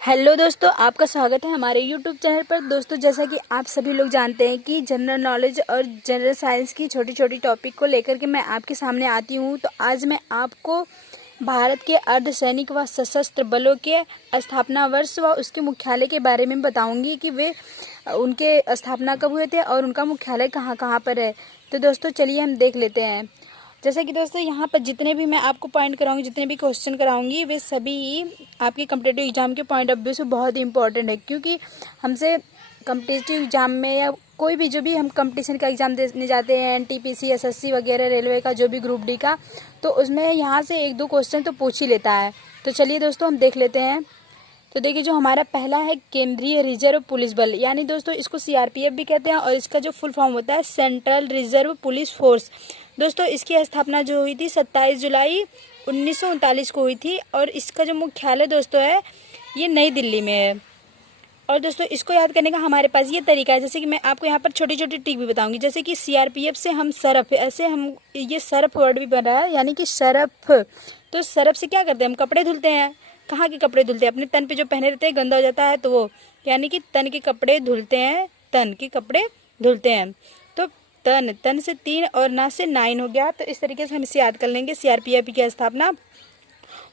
Hello दोस्तों, आपका स्वागत है हमारे यूट्यूब चैनल पर। दोस्तों, जैसा कि आप सभी लोग जानते हैं कि जनरल नॉलेज और जनरल साइंस की छोटी छोटी टॉपिक को लेकर के मैं आपके सामने आती हूँ। तो आज मैं आपको भारत के अर्धसैनिक व सशस्त्र बलों के स्थापना वर्ष व उसके मुख्यालय के बारे में बताऊंगी कि वे उनके स्थापना कब हुए थे और उनका मुख्यालय कहाँ कहाँ पर है। तो दोस्तों चलिए हम देख लेते हैं। जैसा कि दोस्तों यहाँ पर जितने भी मैं आपको पॉइंट कराऊंगी, जितने भी क्वेश्चन कराऊंगी, वे सभी आपके कम्पिटिटिव एग्जाम के पॉइंट ऑफ व्यू से बहुत ही इंपॉर्टेंट है। क्योंकि हमसे कम्पिटिटिव एग्जाम में या कोई भी जो भी हम कंपटीशन का एग्ज़ाम देने जाते हैं, एनटीपीसी, एसएससी वगैरह, रेलवे का जो भी ग्रुप डी का, तो उसमें यहाँ से एक दो क्वेश्चन तो पूछ ही लेता है। तो चलिए दोस्तों हम देख लेते हैं। तो देखिए, जो हमारा पहला है केंद्रीय रिजर्व पुलिस बल, यानी दोस्तों इसको सीआरपीएफ भी कहते हैं और इसका जो फुल फॉर्म होता है सेंट्रल रिजर्व पुलिस फोर्स। दोस्तों इसकी स्थापना जो हुई थी 27 जुलाई 1939 को हुई थी और इसका जो मुख्यालय दोस्तों है ये नई दिल्ली में है। और दोस्तों इसको याद करने का हमारे पास ये तरीका है, जैसे कि मैं आपको यहाँ पर छोटी छोटी ट्रिक भी बताऊंगी। जैसे कि सीआरपीएफ से हम सरफ, ऐसे हम ये सरफ वर्ड भी बन रहा है, यानी कि सरफ। तो सरफ से क्या करते हैं, हम कपड़े धुलते हैं। कहाँ के कपड़े धुलते हैं? अपने तन पे जो पहने रहते हैं, गंदा हो जाता है तो वो, यानी कि तन के कपड़े धुलते हैं, तन के कपड़े धुलते हैं। तो तन से 3 और ना से 9 हो गया। तो इस तरीके से हम इसे याद कर लेंगे। सीआरपीएफ की स्थापना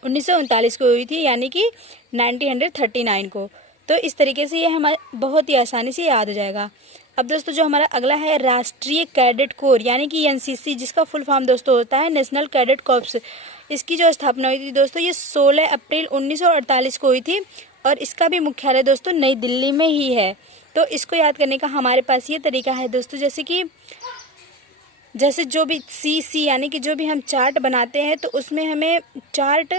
1939 को हुई थी, यानी कि 1939 को। तो इस तरीके से ये हमारे बहुत ही आसानी से याद हो जाएगा। अब दोस्तों जो हमारा अगला है राष्ट्रीय कैडेट कोर, यानी कि एनसीसी, जिसका फुल फॉर्म दोस्तों होता है नेशनल कैडेट कॉर्प्स। इसकी जो स्थापना हुई थी दोस्तों ये 16 अप्रैल 1948 को हुई थी और इसका भी मुख्यालय दोस्तों नई दिल्ली में ही है। तो इसको याद करने का हमारे पास ये तरीका है दोस्तों, जैसे जो भी सी यानी कि जो भी हम चार्ट बनाते हैं तो उसमें हमें चार्ट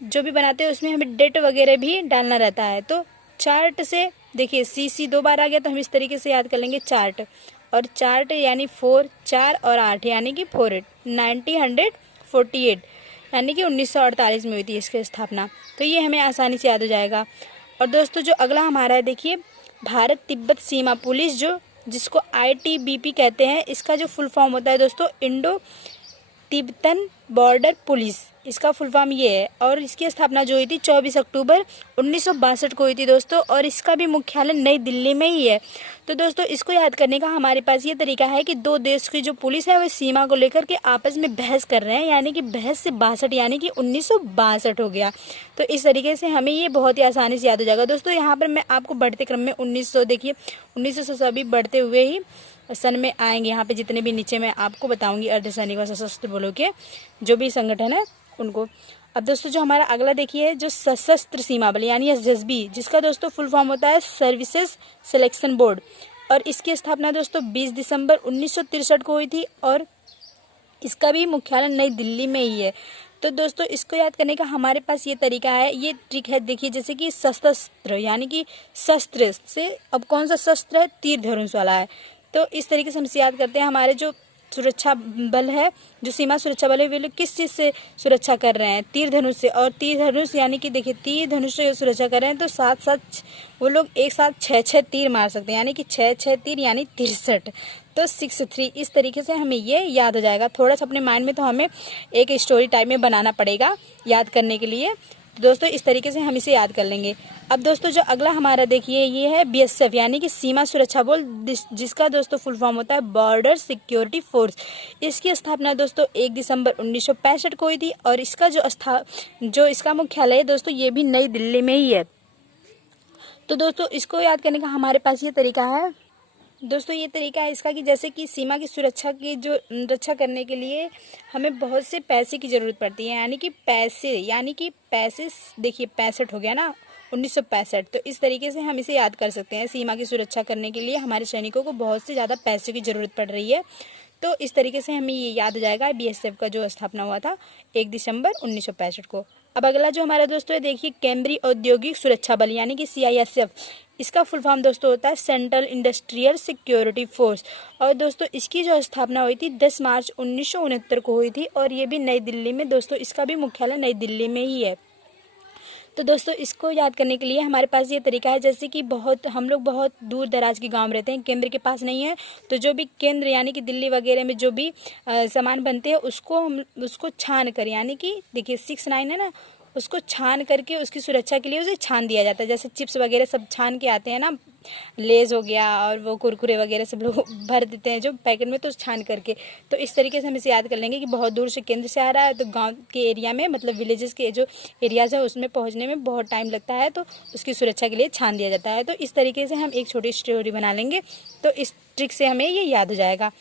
जो भी बनाते हैं उसमें हमें डेट वगैरह भी डालना रहता है। तो चार्ट से देखिए सी 2 बार आ गया तो हम इस तरीके से याद कर लेंगे चार्ट। और चार्ट यानी 4, 4 और 8 यानी कि 48, 1948 यानी कि 1948 में हुई थी इसकी स्थापना। तो ये हमें आसानी से याद हो जाएगा। और दोस्तों जो अगला हमारा है, देखिए भारत तिब्बत सीमा पुलिस, जिसको आईटीबीपी कहते हैं, इसका जो फुल फॉर्म होता है दोस्तों इंडो तिब्बतन बॉर्डर पुलिस। इसका फुल फॉर्म ये है और इसकी स्थापना जो हुई थी 24 अक्टूबर 1962 को हुई थी दोस्तों और इसका भी मुख्यालय नई दिल्ली में ही है। तो दोस्तों इसको याद करने का हमारे पास ये तरीका है कि दो देश की जो पुलिस है वो सीमा को लेकर के आपस में बहस कर रहे हैं, यानी कि बहस से 62 यानी कि 1962 हो गया। तो इस तरीके से हमें ये बहुत ही आसानी से याद हो जाएगा। दोस्तों यहाँ पर मैं आपको बढ़ते क्रम में 1900, देखिए 1900 से अभी बढ़ते हुए ही सन में आएंगे। यहाँ पे जितने भी नीचे मैं आपको बताऊंगी अर्धसैनिक और सशस्त्र बलों के जो भी संगठन है उनको। अब दोस्तों जो हमारा अगला देखिए जो सशस्त्र सीमा बल यानी एसएसबी, जिसका दोस्तों फुल फॉर्म होता है सर्विसेज सिलेक्शन बोर्ड और इसकी स्थापना दोस्तों 20 दिसंबर 1963 को हुई थी और इसका भी मुख्यालय नई दिल्ली में ही है। तो दोस्तों इसको याद करने का हमारे पास ये तरीका है, ये ट्रिक है। देखिए जैसे कि सशस्त्र यानी कि शस्त्र से, अब कौन सा शस्त्र है, तीर धनुष वाला है। तो इस तरीके से हम इसे याद करते हैं। हमारे जो सुरक्षा बल है, जो सीमा सुरक्षा बल है, वे लोग किस चीज़ से सुरक्षा कर रहे हैं, तीर धनुष से। और तीर धनुष यानी कि देखिए तीर धनुष से सुरक्षा कर रहे हैं तो साथ साथ वो लोग एक साथ 6 तीर मार सकते हैं, यानी कि 6 तीर यानी 63। तो 63 इस तरीके से हमें ये याद हो जाएगा। थोड़ा सा अपने माइंड में तो हमें एक स्टोरी टाइप में बनाना पड़ेगा याद करने के लिए। तो दोस्तों इस तरीके से हम इसे याद कर लेंगे। अब दोस्तों जो अगला हमारा देखिए ये है बीएसएफ यानी कि सीमा सुरक्षा बल, जिसका दोस्तों फुल फॉर्म होता है बॉर्डर सिक्योरिटी फोर्स। इसकी स्थापना दोस्तों 1 दिसंबर 1965 को हुई थी और इसका जो इसका मुख्यालय है दोस्तों ये भी नई दिल्ली में ही है। तो दोस्तों इसको याद करने का हमारे पास ये तरीका है। दोस्तों ये तरीका है इसका कि जैसे कि सीमा की सुरक्षा की जो रक्षा करने के लिए हमें बहुत से पैसे की ज़रूरत पड़ती है, यानी कि पैसे देखिए 65 हो गया ना, 1965। तो इस तरीके से हम इसे याद कर सकते हैं। सीमा की सुरक्षा करने के लिए हमारे सैनिकों को बहुत से ज़्यादा पैसे की ज़रूरत पड़ रही है। तो इस तरीके से हमें ये याद हो जाएगा बीएसएफ का जो स्थापना हुआ था 1 दिसंबर 1965 को। अब अगला जो हमारा दोस्तों है देखिए केंद्रीय औद्योगिक सुरक्षा बल यानी कि सीआईएसएफ। इसका फुल फॉर्म दोस्तों होता है सेंट्रल इंडस्ट्रियल सिक्योरिटी फोर्स और दोस्तों इसकी जो स्थापना हुई थी 10 मार्च 1969 को हुई थी और ये भी नई दिल्ली में, दोस्तों इसका भी मुख्यालय नई दिल्ली में ही है। तो दोस्तों इसको याद करने के लिए हमारे पास ये तरीका है, जैसे कि हम लोग बहुत दूर दराज के गांव में रहते हैं, केंद्र के पास नहीं है, तो जो भी केंद्र यानी कि दिल्ली वगैरह में जो भी सामान बनते हैं उसको छान कर, यानी कि देखिए 69 है ना, उसको छान करके उसकी सुरक्षा के लिए उसे छान दिया जाता है। जैसे चिप्स वगैरह सब छान के आते हैं ना, लेज हो गया और वो कुरकुरे वगैरह सब लोग भर देते हैं जो पैकेट में, तो छान करके। तो इस तरीके से हम इसे याद कर लेंगे कि बहुत दूर से केंद्र से आ रहा है, तो गांव के एरिया में मतलब विलेजेस के जो एरियाज़ है उसमें पहुंचने में बहुत टाइम लगता है, तो उसकी सुरक्षा के लिए छान दिया जाता है। तो इस तरीके से हम एक छोटी स्टोरी बना लेंगे, तो इस ट्रिक से हमें ये याद हो जाएगा।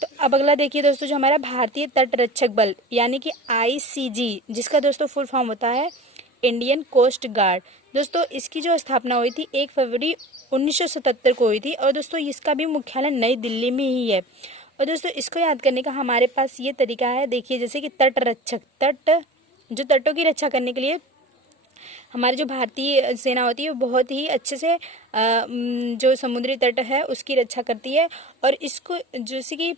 तो अब अगला देखिए दोस्तों, जो हमारा भारतीय तट रक्षक बल यानी कि ICG, जिसका दोस्तों फुल फॉर्म होता है इंडियन कोस्ट गार्ड। दोस्तों इसकी जो स्थापना हुई थी 1 फरवरी 1977 को हुई थी, और दोस्तों इसका भी मुख्यालय नई दिल्ली में ही है। और दोस्तों इसको याद करने का हमारे पास ये तरीका है, देखिए जैसे कि तट रक्षक, जो तटों की रक्षा करने के लिए हमारी जो भारतीय सेना होती है वो बहुत ही अच्छे से जो समुद्री तट है उसकी रक्षा करती है। और इसको जैसे कि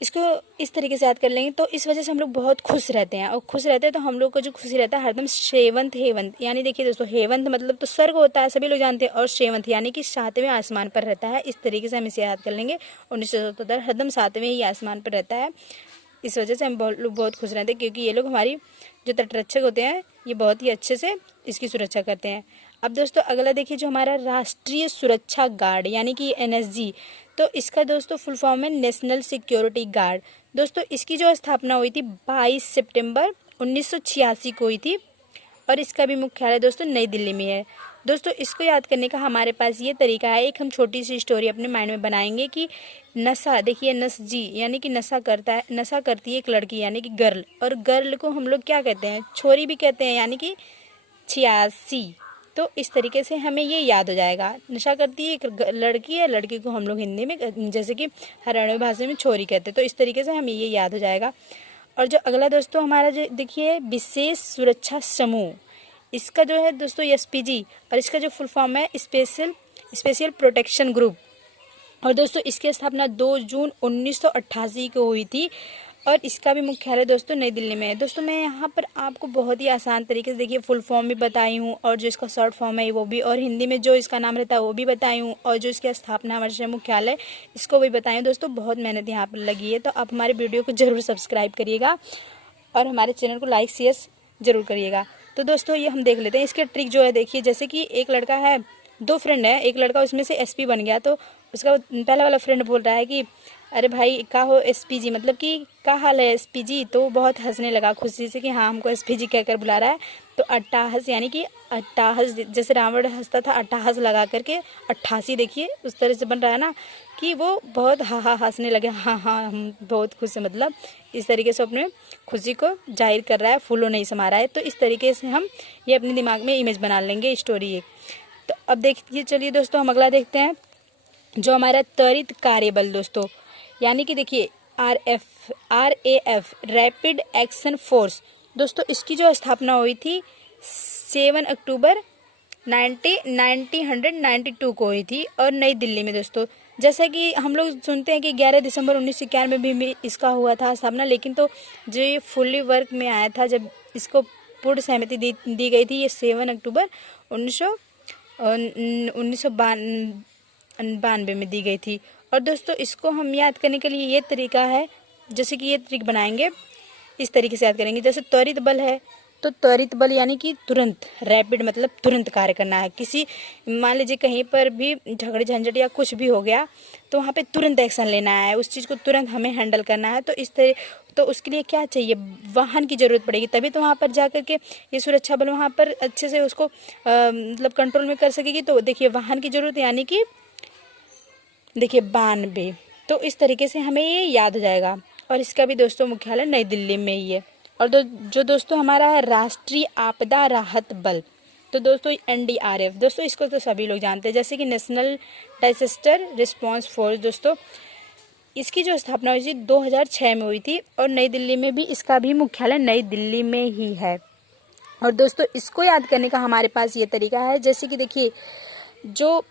इसको इस तरीके से याद कर लेंगे तो इस वजह से हम लोग बहुत खुश रहते हैं, और खुश रहते हैं तो हम लोग को जो खुशी रहता है हरदम शेवंत हेवंत, यानी देखिए दोस्तों हेवंत मतलब तो स्वर्ग होता है, सभी लोग जानते हैं, और शेवंत यानी कि 7वें आसमान पर रहता है। इस तरीके से हम इसे याद कर लेंगे। 1977 हरदम 7वें ही आसमान पर रहता है, इस वजह से हम लोग बहुत खुश रहते हैं, क्योंकि ये लोग हमारी जो तटरक्षक होते हैं ये बहुत ही अच्छे से इसकी सुरक्षा करते हैं। अब दोस्तों अगला देखिए, जो हमारा राष्ट्रीय सुरक्षा गार्ड यानी कि NSG, तो इसका दोस्तों फुल फॉर्म है नेशनल सिक्योरिटी गार्ड। दोस्तों इसकी जो स्थापना हुई थी 22 सितंबर 1986 को हुई थी, और इसका भी मुख्यालय दोस्तों नई दिल्ली में है। दोस्तों इसको याद करने का हमारे पास ये तरीका है, एक हम छोटी सी स्टोरी अपने माइंड में बनाएंगे कि नशा, देखिए NSG यानी कि नशा करती है एक लड़की यानी कि गर्ल, और गर्ल को हम लोग क्या कहते हैं, छोरी भी कहते हैं, यानी कि 86। तो इस तरीके से हमें ये याद हो जाएगा, नशा करती है एक लड़की है, लड़की को हम लोग हिंदी में जैसे कि हरियाणवी भाषा में छोरी कहते हैं, तो इस तरीके से हमें ये याद हो जाएगा। और जो अगला दोस्तों हमारा जो देखिए विशेष सुरक्षा समूह, इसका जो है दोस्तों SPG, और इसका जो फुल फॉर्म है स्पेशल प्रोटेक्शन ग्रुप। और दोस्तों इसकी स्थापना 2 जून 1988 को हुई थी, और इसका भी मुख्यालय दोस्तों नई दिल्ली में है। दोस्तों मैं यहाँ पर आपको बहुत ही आसान तरीके से देखिए फुल फॉर्म भी बताई हूँ, और जो इसका शॉर्ट फॉर्म है वो भी, और हिंदी में जो इसका नाम रहता है वो भी बताई हूँ, और जो इसकी स्थापना वर्ष मुख्यालय इसको भी बताई हूँ। दोस्तों बहुत मेहनत यहाँ पर लगी है, तो आप हमारे वीडियो को ज़रूर सब्सक्राइब करिएगा और हमारे चैनल को लाइक शेयर ज़रूर करिएगा। तो दोस्तों ये हम देख लेते हैं इसके ट्रिक जो है। देखिए जैसे कि एक लड़का है, 2 फ्रेंड है, एक लड़का उसमें से SP बन गया, तो उसका पहला वाला फ्रेंड बोल रहा है कि अरे भाई का हो SPG, मतलब कि का हाल है SPG, तो बहुत हंसने लगा खुशी से कि हाँ हमको SPG कहकर बुला रहा है। तो अट्टाहस यानी कि अट्टाहस, जैसे रावण हंसता था अट्टाहस लगा करके 88, देखिए उस तरह से बन रहा है ना कि वो बहुत हाँ हंसने लगे, हाँ हम बहुत खुश है, मतलब इस तरीके से अपने खुशी को जाहिर कर रहा है, फूलों नहीं समा रहा है। तो इस तरीके से हम ये अपने दिमाग में इमेज बना लेंगे स्टोरी एक। तो अब देखिए चलिए दोस्तों हम अगला देखते हैं, जो हमारा त्वरित कार्यबल दोस्तों, यानी कि देखिए RAF रैपिड एक्शन फोर्स। दोस्तों इसकी जो स्थापना हुई थी 7 अक्टूबर 1992 को हुई थी, और नई दिल्ली में। दोस्तों जैसा कि हम लोग सुनते हैं कि 11 दिसंबर 1991 में भी इसका हुआ था स्थापना, लेकिन तो जो ये फुल्ली वर्क में आया था, जब इसको पूर्ण सहमति दी गई थी, ये 7 अक्टूबर 1992 में दी गई थी। और दोस्तों इसको हम याद करने के लिए ये तरीका है, जैसे कि ये ट्रिक बनाएंगे, इस तरीके से याद करेंगे। जैसे त्वरित बल है, तो त्वरित बल यानी कि तुरंत, रैपिड मतलब तुरंत कार्य करना है। किसी मान लीजिए कहीं पर भी झगड़े झंझट या कुछ भी हो गया, तो वहाँ पे तुरंत एक्शन लेना है, उस चीज़ को तुरंत हमें हैंडल करना है। तो उसके लिए क्या चाहिए, वाहन की ज़रूरत पड़ेगी, तभी तो वहाँ पर जा कर के ये सुरक्षा बल वहाँ पर अच्छे से उसको मतलब कंट्रोल में कर सकेगी। तो देखिए वाहन की ज़रूरत यानी कि देखिए 92। तो इस तरीके से हमें ये याद हो जाएगा, और इसका भी दोस्तों मुख्यालय नई दिल्ली में ही है। और जो दोस्तों हमारा है राष्ट्रीय आपदा राहत बल, तो दोस्तों NDRF, दोस्तों इसको तो सभी लोग जानते हैं, जैसे कि नेशनल डिजास्टर रिस्पांस फोर्स। दोस्तों इसकी जो स्थापना हुई थी 2006 में हुई थी, और नई दिल्ली में भी इसका भी मुख्यालय नई दिल्ली में ही है। और दोस्तों इसको याद करने का हमारे पास ये तरीका है, जैसे कि देखिए जो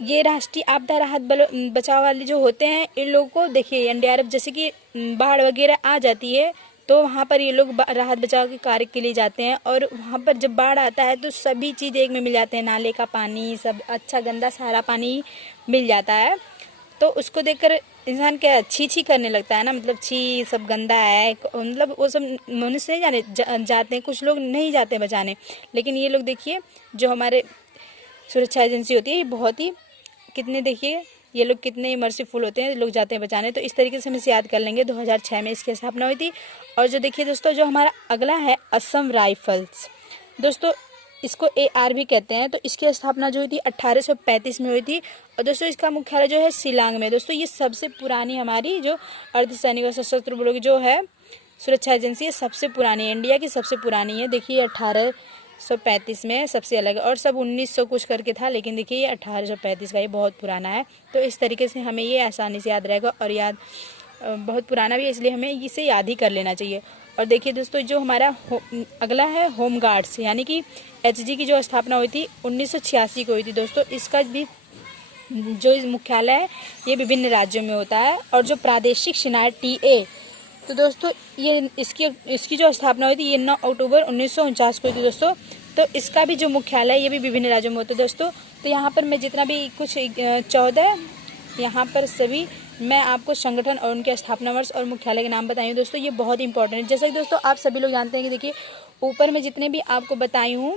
ये राष्ट्रीय आपदा राहत बल बचाव वाले जो होते हैं, इन लोगों को देखिए NDRF, जैसे कि बाढ़ वगैरह आ जाती है तो वहाँ पर ये लोग राहत बचाव के कार्य के लिए जाते हैं, और वहाँ पर जब बाढ़ आता है तो सभी चीज़ एक में मिल जाते हैं, नाले का पानी, सब अच्छा गंदा सारा पानी मिल जाता है। तो उसको देखकर इंसान क्या छी छी करने लगता है ना, मतलब छी सब गंदा है, मतलब वो सब मनुष्य नहीं जाते हैं, कुछ लोग नहीं जाते बचाने, लेकिन ये लोग देखिए जो हमारे सुरक्षा एजेंसी होती है ये बहुत ही कितने देखिए ये लोग कितने मर्सीफुल होते हैं, लोग जाते हैं बचाने। तो इस तरीके से हम इसे याद कर लेंगे। 2006 में इसकी स्थापना हुई थी। और जो देखिए दोस्तों जो हमारा अगला है असम राइफल्स, दोस्तों इसको AR भी कहते हैं। तो इसकी स्थापना जो हुई थी 1835 में हुई थी। और दोस्तों इसका मुख्यालय जो है शिलांग में। दोस्तों ये सबसे पुरानी हमारी जो अर्धसैनिक और सशस्त्र बलों की जो है सुरक्षा एजेंसी है, सबसे पुरानी है, इंडिया की सबसे पुरानी है। देखिए 1835 में सबसे अलग है, और सब 1900 कुछ करके था, लेकिन देखिए ये 1835 का, ये बहुत पुराना है। तो इस तरीके से हमें ये आसानी से याद रहेगा, और याद बहुत पुराना भी है, इसलिए हमें इसे याद ही कर लेना चाहिए। और देखिए दोस्तों जो हमारा अगला है होम गार्ड्स, यानी कि HG की जो स्थापना हुई थी 1986 को हुई थी। दोस्तों इसका भी जो मुख्यालय है ये विभिन्न राज्यों में होता है। और जो प्रादेशिक सेना TA, तो दोस्तों ये इसकी जो स्थापना हुई थी ये 9 अक्टूबर 1949 को हुई थी दोस्तों। तो इसका भी जो मुख्यालय है ये भी विभिन्न राज्यों में होता है दोस्तों। तो यहाँ पर मैं जितना भी कुछ 14 यहाँ पर सभी मैं आपको संगठन और उनके स्थापना वर्ष और मुख्यालय के नाम बताई हूँ दोस्तों। ये बहुत इंपॉर्टेंट है। जैसा कि दोस्तों आप सभी लोग जानते हैं कि देखिए ऊपर में जितने भी आपको बताई हूँ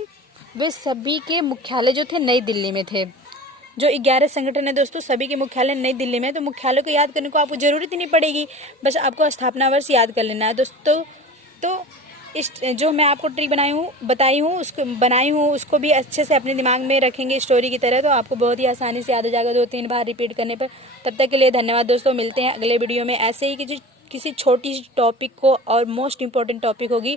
वे सभी के मुख्यालय जो थे नई दिल्ली में थे। जो 11 संगठन है दोस्तों सभी के मुख्यालय नई दिल्ली में है। तो मुख्यालय को याद करने को आपको ज़रूरत ही नहीं पड़ेगी, बस आपको स्थापना वर्ष याद कर लेना है दोस्तों। तो इस जो मैं आपको ट्रिक बताई हूँ उसको भी अच्छे से अपने दिमाग में रखेंगे स्टोरी की तरह, तो आपको बहुत ही आसानी से याद हो जाएगा 2-3 बार रिपीट करने पर। तब तक के लिए धन्यवाद दोस्तों। मिलते हैं अगले वीडियो में ऐसे ही किसी छोटी सी टॉपिक को और मोस्ट इम्पॉर्टेंट टॉपिक होगी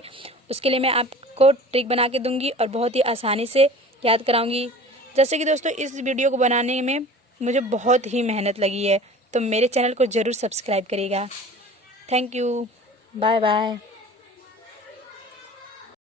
उसके लिए मैं आपको ट्रिक बना के दूंगी और बहुत ही आसानी से याद कराऊंगी। जैसे कि दोस्तों इस वीडियो को बनाने में मुझे बहुत ही मेहनत लगी है, तो मेरे चैनल को ज़रूर सब्सक्राइब करिएगा। Thank you, bye bye.